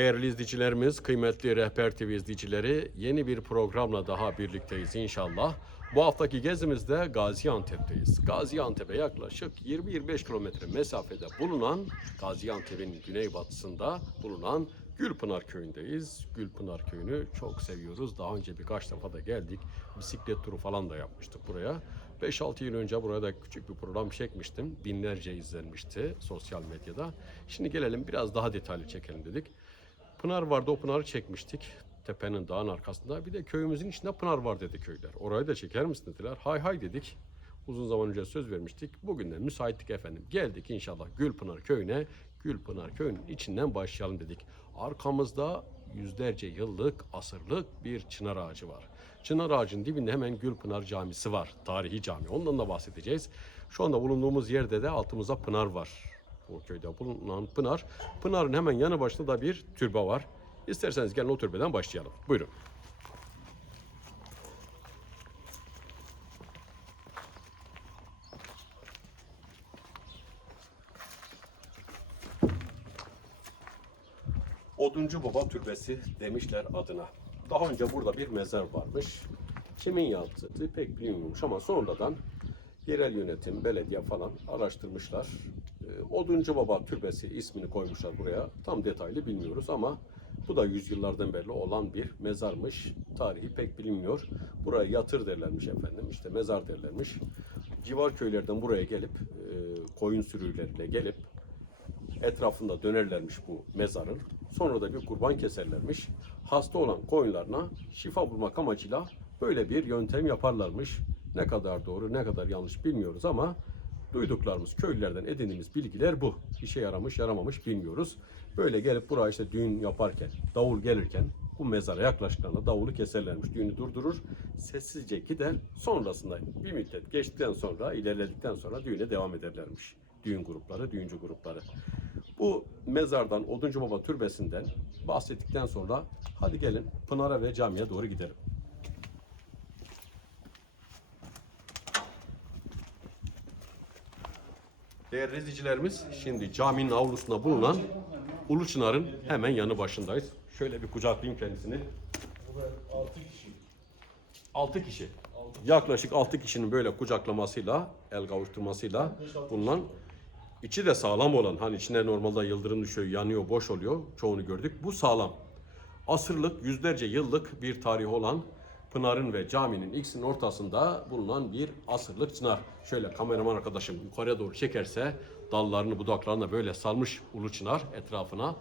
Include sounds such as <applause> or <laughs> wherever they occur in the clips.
Değerli izleyicilerimiz, kıymetli Rehber TV izleyicileri yeni bir programla daha birlikteyiz inşallah. Bu haftaki gezimizde Gaziantep'teyiz. Gaziantep'e yaklaşık 20-25 kilometre mesafede bulunan Gaziantep'in güneybatısında bulunan Gülpınar köyündeyiz. Gülpınar köyünü çok seviyoruz. Daha önce birkaç defa da geldik. Bisiklet turu falan da yapmıştık buraya. 5-6 yıl önce burada küçük bir program çekmiştim. Binlerce izlenmişti sosyal medyada. Şimdi gelelim biraz daha detaylı çekelim dedik. Pınar vardı o pınarı çekmiştik. Tepenin dağın arkasında. Bir de köyümüzün içinde pınar var dedi köyler. Orayı da çeker misin dediler. Hay hay dedik. Uzun zaman önce söz vermiştik. Bugün de müsaitlik efendim. Geldik inşallah Gülpınar köyüne. Gülpınar köyünün içinden başlayalım dedik. Arkamızda yüzlerce yıllık, asırlık bir çınar ağacı var. Çınar ağacının dibinde hemen Gülpınar Camisi var. Tarihi cami. Ondan da bahsedeceğiz. Şu anda bulunduğumuz yerde de altımızda pınar var. Bu köyde bulunan pınar. Pınarın hemen yanı başında da bir türbe var. İsterseniz gelin o türbeden başlayalım. Buyurun. Oduncu Baba Türbesi demişler adına. Daha önce burada bir mezar varmış. Kimin yaptığı pek bilinmiyormuş ama sonradan yerel yönetim, belediye falan araştırmışlar. Oduncu Baba Türbesi ismini koymuşlar buraya. Tam detaylı bilmiyoruz ama bu da yüzyıllardan beri olan bir mezarmış. Tarihi pek bilinmiyor. Buraya yatır derlermiş efendim. işte mezar derlermiş. Civar köylerden buraya gelip e, koyun sürüleriyle gelip etrafında dönerlermiş bu mezarın. Sonra da bir kurban keserlermiş. Hasta olan koyunlarına şifa bulmak amacıyla böyle bir yöntem yaparlarmış. Ne kadar doğru ne kadar yanlış bilmiyoruz ama duyduklarımız köylülerden edindiğimiz bilgiler bu. İşe yaramış yaramamış bilmiyoruz. Böyle gelip buraya işte düğün yaparken, davul gelirken bu mezara yaklaştıklarında davulu keserlermiş. Düğünü durdurur, sessizce gider. Sonrasında bir müddet geçtikten sonra, ilerledikten sonra düğüne devam ederlermiş. Düğün grupları, düğüncü grupları. Bu mezardan, Oduncu Baba Türbesi'nden bahsettikten sonra hadi gelin Pınar'a ve camiye doğru gidelim. Değerli izleyicilerimiz, şimdi caminin avlusunda bulunan Ulu Çınar'ın hemen yanı başındayız. Şöyle bir kucaklayayım kendisini. 6 kişi. Yaklaşık 6 kişinin böyle kucaklamasıyla, el kavuşturmasıyla bulunan içi de sağlam olan hani içine normalde yıldırım düşüyor, yanıyor, boş oluyor. Çoğunu gördük. Bu sağlam. Asırlık, yüzlerce yıllık bir tarihi olan Pınar'ın ve caminin ikisinin ortasında bulunan bir asırlık çınar. Şöyle kameraman arkadaşım yukarıya doğru çekerse dallarını budaklarını da böyle salmış ulu çınar etrafına.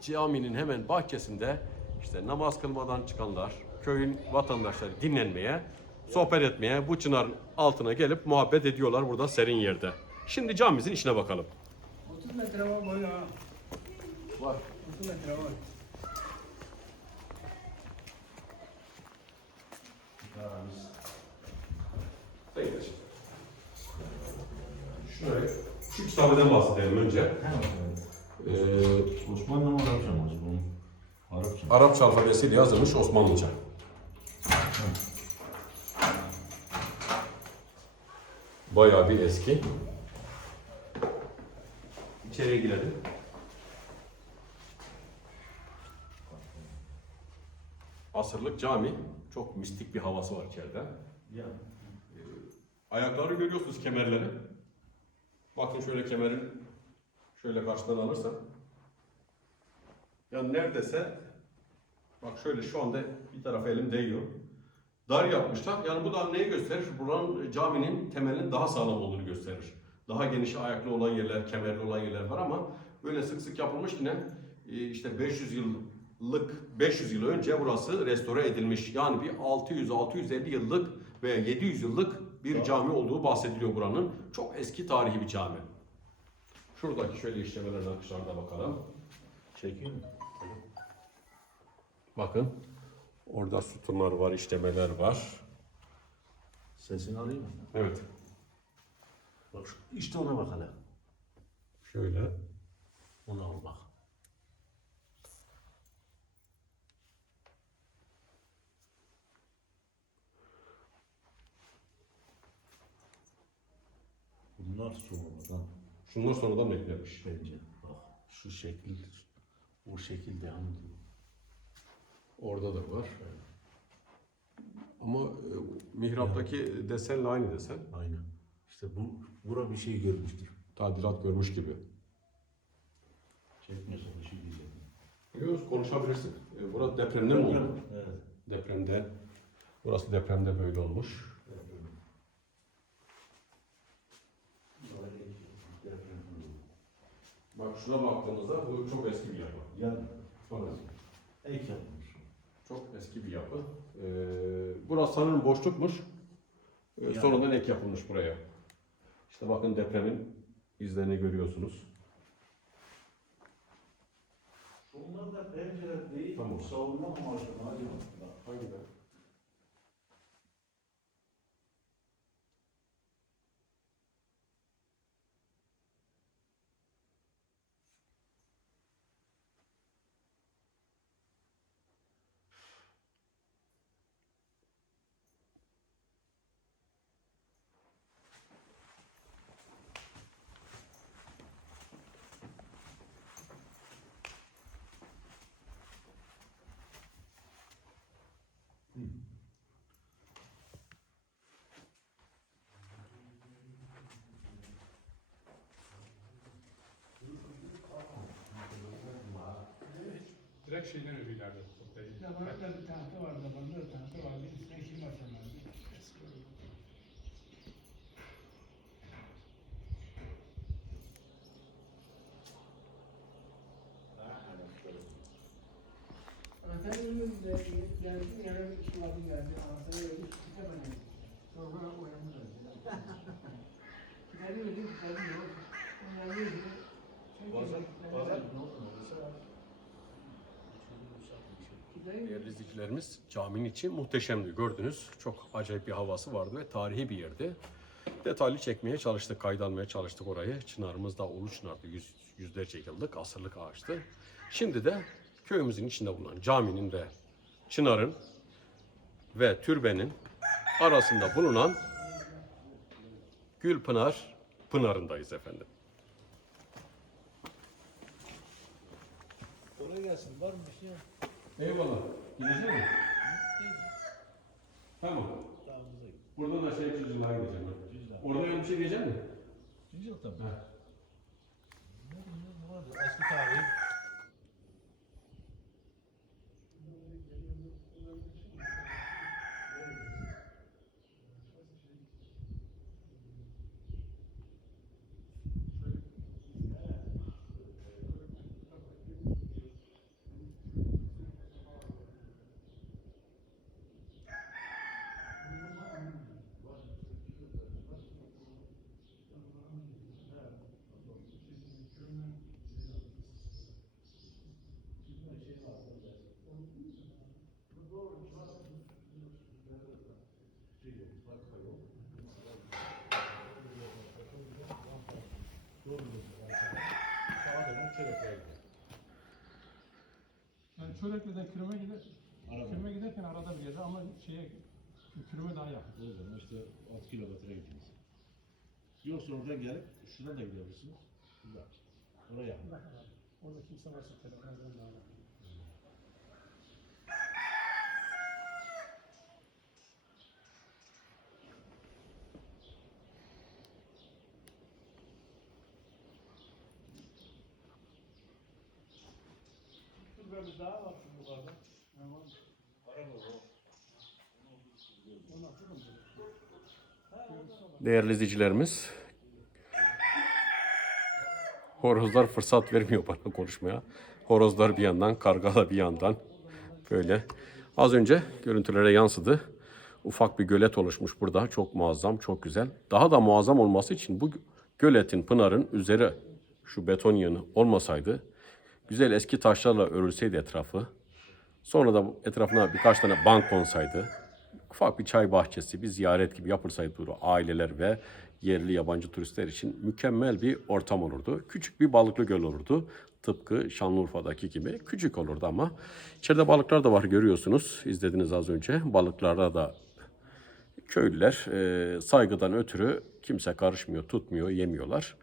Caminin hemen bahçesinde işte namaz kılmadan çıkanlar, köyün vatandaşları dinlenmeye, sohbet etmeye bu çınarın altına gelip muhabbet ediyorlar burada serin yerde. Şimdi camimizin içine bakalım. 30 metre var boyu ha. Var. 30 metre var. Şuraya, şu kitabeden bahsedelim önce. Ee, Osmanlı mı Arapça mı Osmanlı? Arapça. Arapça alfabesiyle yazılmış Osmanlıca. Bayağı bir eski. İçeriye girelim. Asırlık cami. Çok mistik bir havası var içeride. Ya. Ayakları görüyorsunuz kemerleri. Bakın şöyle kemerin şöyle karşıdan alırsan. Yani neredeyse bak şöyle şu anda bir tarafa elim değiyor. Dar yapmışlar. Yani bu da neyi gösterir? Buranın caminin temelinin daha sağlam olduğunu gösterir. Daha geniş ayaklı olan yerler, kemerli olan yerler var ama böyle sık sık yapılmış yine e, işte 500 yıllık 500 yıl önce burası restore edilmiş. Yani bir 600-650 yıllık veya 700 yıllık bir cami olduğu bahsediliyor buranın. Çok eski tarihi bir cami. Şuradaki şöyle işlemeler nakışlarına bakalım. Çekeyim mi? Bakın. Orada sütunlar var, işlemeler var. Sesini alayım mı? Evet. Bak işte ona bak hele. Şöyle. Ona al bak. Bunlar sonradan Şunlar sonradan eklenmiş. bence. Bak şu şekil Bu şekilde hani Orada da var. Ama e, mihraptaki desenle aynı desen. aynen. İşte bu bura bir şey görmüştür. Tadilat görmüş gibi. Çekmiyorsa bir şey diyeceğim. Yok konuşabilirsin. E, Burası depremde mi oldu? Evet. Depremde. Burası depremde böyle olmuş. Bak şuna baktığımızda bu çok eski bir yapı. Yani Bakın. ek yapmış. Çok eski bir yapı. Ee, burası sanırım boşlukmuş. Ee, Yani. Sonradan ek yapılmış buraya. İşte bakın depremin izlerini görüyorsunuz. Bunlar da pencere değil, Tamam. savunma amaçlı acaba. Hangi Direkt şeyden öbür ileride. Ya bana da bir tahta vardı, bana da tahta vardı. Üstüne kim basamazdı? Antalya'nın da geldi, yani sulardı geldi. Antalya'ya geldi, kitap önemli. Sonra uyandı. Kitabı ödüm, kitabı yok. İzleyicilerimiz caminin içi muhteşemdi gördünüz. Çok acayip bir havası vardı ve tarihi bir yerdi. Detaylı çekmeye çalıştık, kayda almaya çalıştık orayı. Çınarımız da ulu çınardı, yüz, yüzlerce yıllık asırlık ağaçtı. Şimdi de köyümüzün içinde bulunan caminin ve çınarın ve türbenin arasında bulunan Gülpınar Pınarı'ndayız efendim. kolay gelsin. Var mı bir şey? Eyvallah. Gidecek mi? Tamam. Git. Buradan aşağıya Cüzdan'a gideceğim ben. Orada bir şey diyecek mi? Cincil tabii. Ha. Ne bileyim, Sağa dönün gidelim. Yani Çörekli'den Kürüm'e gider, Araba. Kürüm'e giderken arada bir yerde ama şeye Kürüm'e daha yakın. O zaman işte 6 kilometre gideceğiz. Yoksa oradan gelip şuradan da gidebilirsiniz. Şuradan. Oraya yakın. Orada kimse varsa telefonlardan daha yakın. Daha var şu yukarıda. Araba o. Değerli izleyicilerimiz, horozlar fırsat vermiyor bana konuşmaya. Horozlar bir yandan, kargalar bir yandan böyle. Az önce görüntülere yansıdı. Ufak bir gölet oluşmuş burada. Çok muazzam, çok güzel. Daha da muazzam olması için bu göletin, pınarın üzeri şu beton yığını olmasaydı, güzel eski taşlarla örülseydi etrafı, sonra da bu etrafına birkaç tane bank konsaydı, ufak bir çay bahçesi, bir ziyaret gibi yapılsaydı burada aileler ve yerli yabancı turistler için mükemmel bir ortam olurdu. Küçük bir balıklı göl olurdu. Tıpkı Şanlıurfa'daki gibi küçük olurdu ama içeride balıklar da var görüyorsunuz. İzlediniz az önce. Balıklarda da köylüler e, saygıdan ötürü kimse karışmıyor, tutmuyor, yemiyorlar.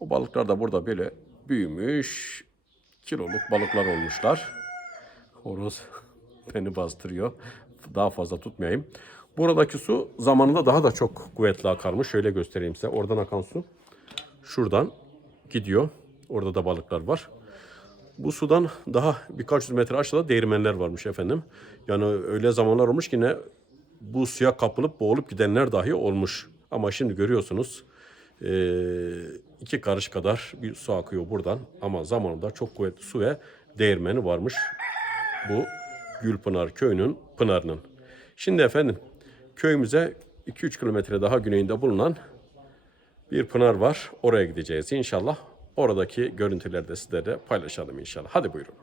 O balıklar da burada böyle büyümüş, kiloluk balıklar olmuşlar. Horoz <laughs> beni bastırıyor. Daha fazla tutmayayım. Buradaki su zamanında daha da çok kuvvetli akarmış. Şöyle göstereyim size. Oradan akan su şuradan gidiyor. Orada da balıklar var. Bu sudan daha birkaç yüz metre aşağıda değirmenler varmış efendim. Yani öyle zamanlar olmuş ki ne bu suya kapılıp boğulup gidenler dahi olmuş. Ama şimdi görüyorsunuz eee, iki karış kadar bir su akıyor buradan. Ama zamanında çok kuvvetli su ve değirmeni varmış bu Gülpınar köyünün pınarının. Şimdi efendim köyümüze 2-3 kilometre daha güneyinde bulunan bir pınar var. Oraya gideceğiz inşallah. Oradaki görüntüleri de sizlerle paylaşalım inşallah. Hadi buyurun.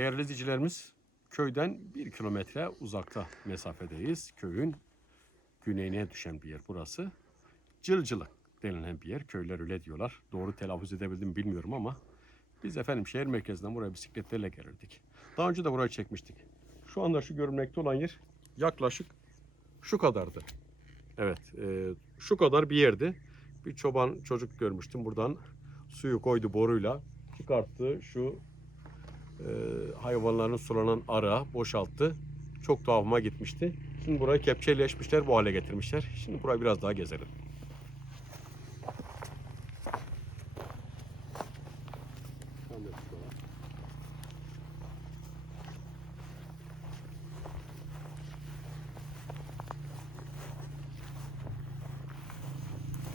Değerli izleyicilerimiz, köyden bir kilometre uzakta mesafedeyiz. Köyün güneyine düşen bir yer burası. Cılcılık denilen bir yer. Köyler öyle diyorlar. Doğru telaffuz edebildim bilmiyorum ama biz efendim şehir merkezinden buraya bisikletlerle gelirdik. Daha önce de burayı çekmiştik. Şu anda şu görünmekte olan yer yaklaşık şu kadardı. Evet, e, şu kadar bir yerdi. Bir çoban çocuk görmüştüm. Buradan suyu koydu boruyla çıkarttı. Şu e, hayvanların sulanan ara boşalttı. Çok tuhafıma gitmişti. Şimdi burayı kepçeleşmişler, bu hale getirmişler. Şimdi burayı biraz daha gezelim.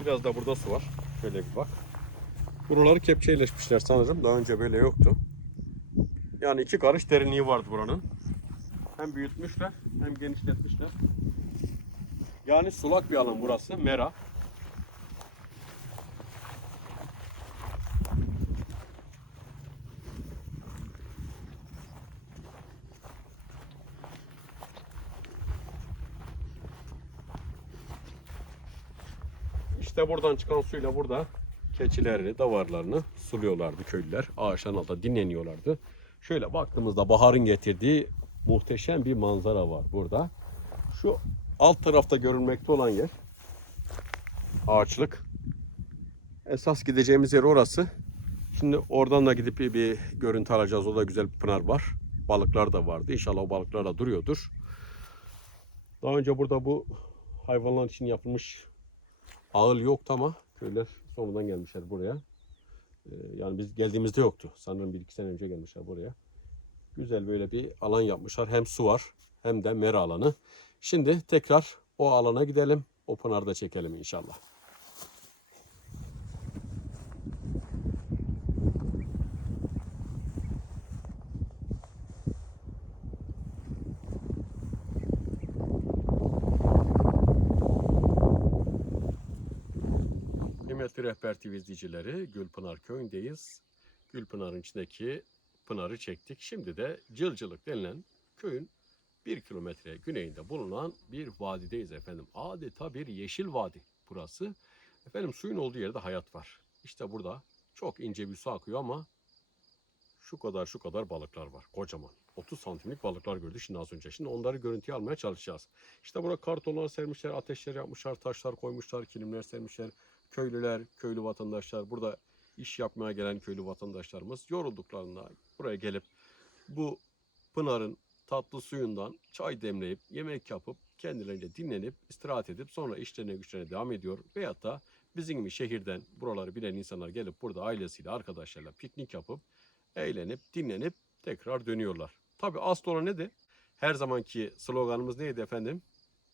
Biraz da burada su var. Şöyle bir bak. Buraları kepçeleşmişler sanırım. Daha önce böyle yoktu. Yani iki karış derinliği vardı buranın. Hem büyütmüşler hem genişletmişler. Yani sulak bir alan burası. Mera. İşte buradan çıkan suyla burada keçilerini, davarlarını suluyorlardı köylüler. Ağaçların altında dinleniyorlardı. Şöyle baktığımızda baharın getirdiği muhteşem bir manzara var burada. Şu alt tarafta görünmekte olan yer ağaçlık. Esas gideceğimiz yer orası. Şimdi oradan da gidip bir, bir görüntü alacağız. O da güzel bir pınar var. Balıklar da vardı. İnşallah o balıklar da duruyordur. Daha önce burada bu hayvanlar için yapılmış ağıl yoktu ama köyler sonradan gelmişler buraya. Ee, Yani biz geldiğimizde yoktu. Sanırım bir iki sene önce gelmişler buraya. Güzel böyle bir alan yapmışlar. Hem su var hem de mera alanı. Şimdi tekrar o alana gidelim. O pınarda çekelim inşallah. Kıymetli Rehber TV izleyicileri Gülpınar köyündeyiz. Gülpınar'ın içindeki pınarı çektik. Şimdi de Cılcılık denilen köyün bir kilometre güneyinde bulunan bir vadideyiz efendim. Adeta bir yeşil vadi burası. Efendim suyun olduğu yerde hayat var. İşte burada çok ince bir su akıyor ama şu kadar şu kadar balıklar var. Kocaman. 30 santimlik balıklar gördük şimdi az önce. Şimdi onları görüntüye almaya çalışacağız. İşte burada kartonlar sermişler, ateşler yapmışlar, taşlar koymuşlar, kilimler sermişler. Köylüler, köylü vatandaşlar, burada iş yapmaya gelen köylü vatandaşlarımız yorulduklarında buraya gelip bu pınarın tatlı suyundan çay demleyip, yemek yapıp, kendilerince dinlenip, istirahat edip sonra işlerine güçlerine devam ediyor. Veyahut da bizim gibi şehirden buraları bilen insanlar gelip burada ailesiyle, arkadaşlarıyla piknik yapıp, eğlenip, dinlenip tekrar dönüyorlar. Tabi asıl olan nedir? Her zamanki sloganımız neydi efendim?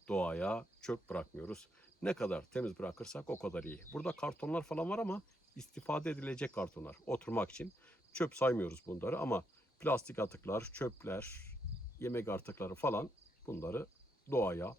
Doğaya çöp bırakmıyoruz. Ne kadar temiz bırakırsak o kadar iyi. Burada kartonlar falan var ama istifade edilecek kartonlar. Oturmak için. Çöp saymıyoruz bunları ama plastik atıklar, çöpler, yemek artıkları falan bunları doğaya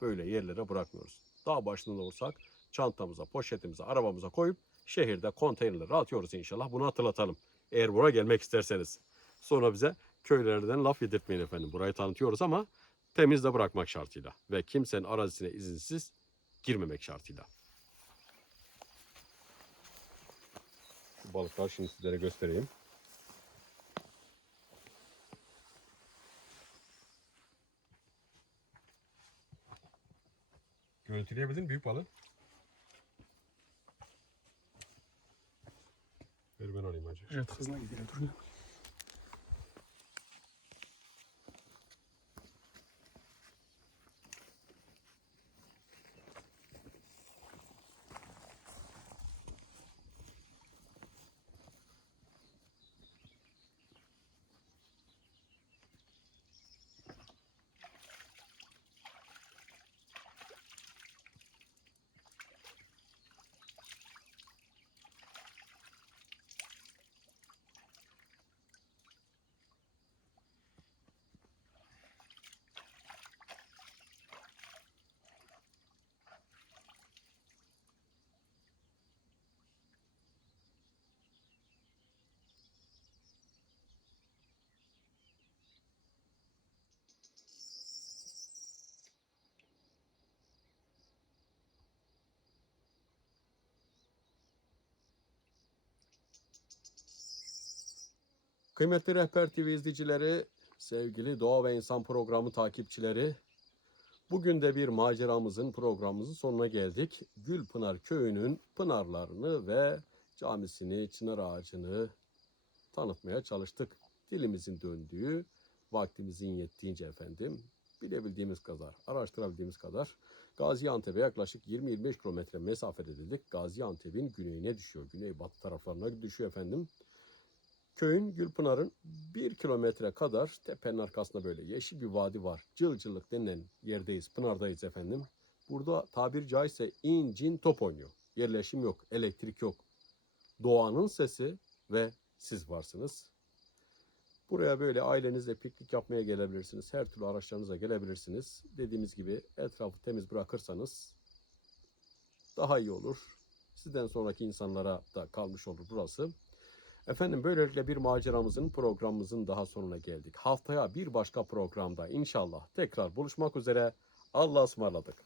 böyle yerlere bırakmıyoruz. Dağ başında olsak çantamıza, poşetimize, arabamıza koyup şehirde konteynerlere atıyoruz inşallah. Bunu hatırlatalım. Eğer buraya gelmek isterseniz. Sonra bize köylerden laf yedirtmeyin efendim. Burayı tanıtıyoruz ama temiz de bırakmak şartıyla. Ve kimsenin arazisine izinsiz girmemek şartıyla. Şu balıkları şimdi sizlere göstereyim. Görüntüleyebildin mi büyük balığı? Ver ben alayım hacı. Evet hızla gidiyor duruyor. Kıymetli Rehber TV izleyicileri, sevgili Doğa ve İnsan programı takipçileri, bugün de bir maceramızın programımızın sonuna geldik. Gülpınar Köyü'nün pınarlarını ve camisini, çınar ağacını tanıtmaya çalıştık. Dilimizin döndüğü, vaktimizin yettiğince efendim, bilebildiğimiz kadar, araştırabildiğimiz kadar Gaziantep'e yaklaşık 20-25 kilometre mesafede dedik. Gaziantep'in güneyine düşüyor, güneybatı taraflarına düşüyor efendim. Köyün Gülpınar'ın bir kilometre kadar tepenin arkasında böyle yeşil bir vadi var. Cılcılık denilen yerdeyiz, Pınar'dayız efendim. Burada tabir caizse incin top oynuyor. Yerleşim yok, elektrik yok. Doğanın sesi ve siz varsınız. Buraya böyle ailenizle piknik yapmaya gelebilirsiniz. Her türlü araçlarınıza gelebilirsiniz. Dediğimiz gibi etrafı temiz bırakırsanız daha iyi olur. Sizden sonraki insanlara da kalmış olur burası. Efendim böylelikle bir maceramızın programımızın daha sonuna geldik. Haftaya bir başka programda inşallah tekrar buluşmak üzere. Allah'a ısmarladık.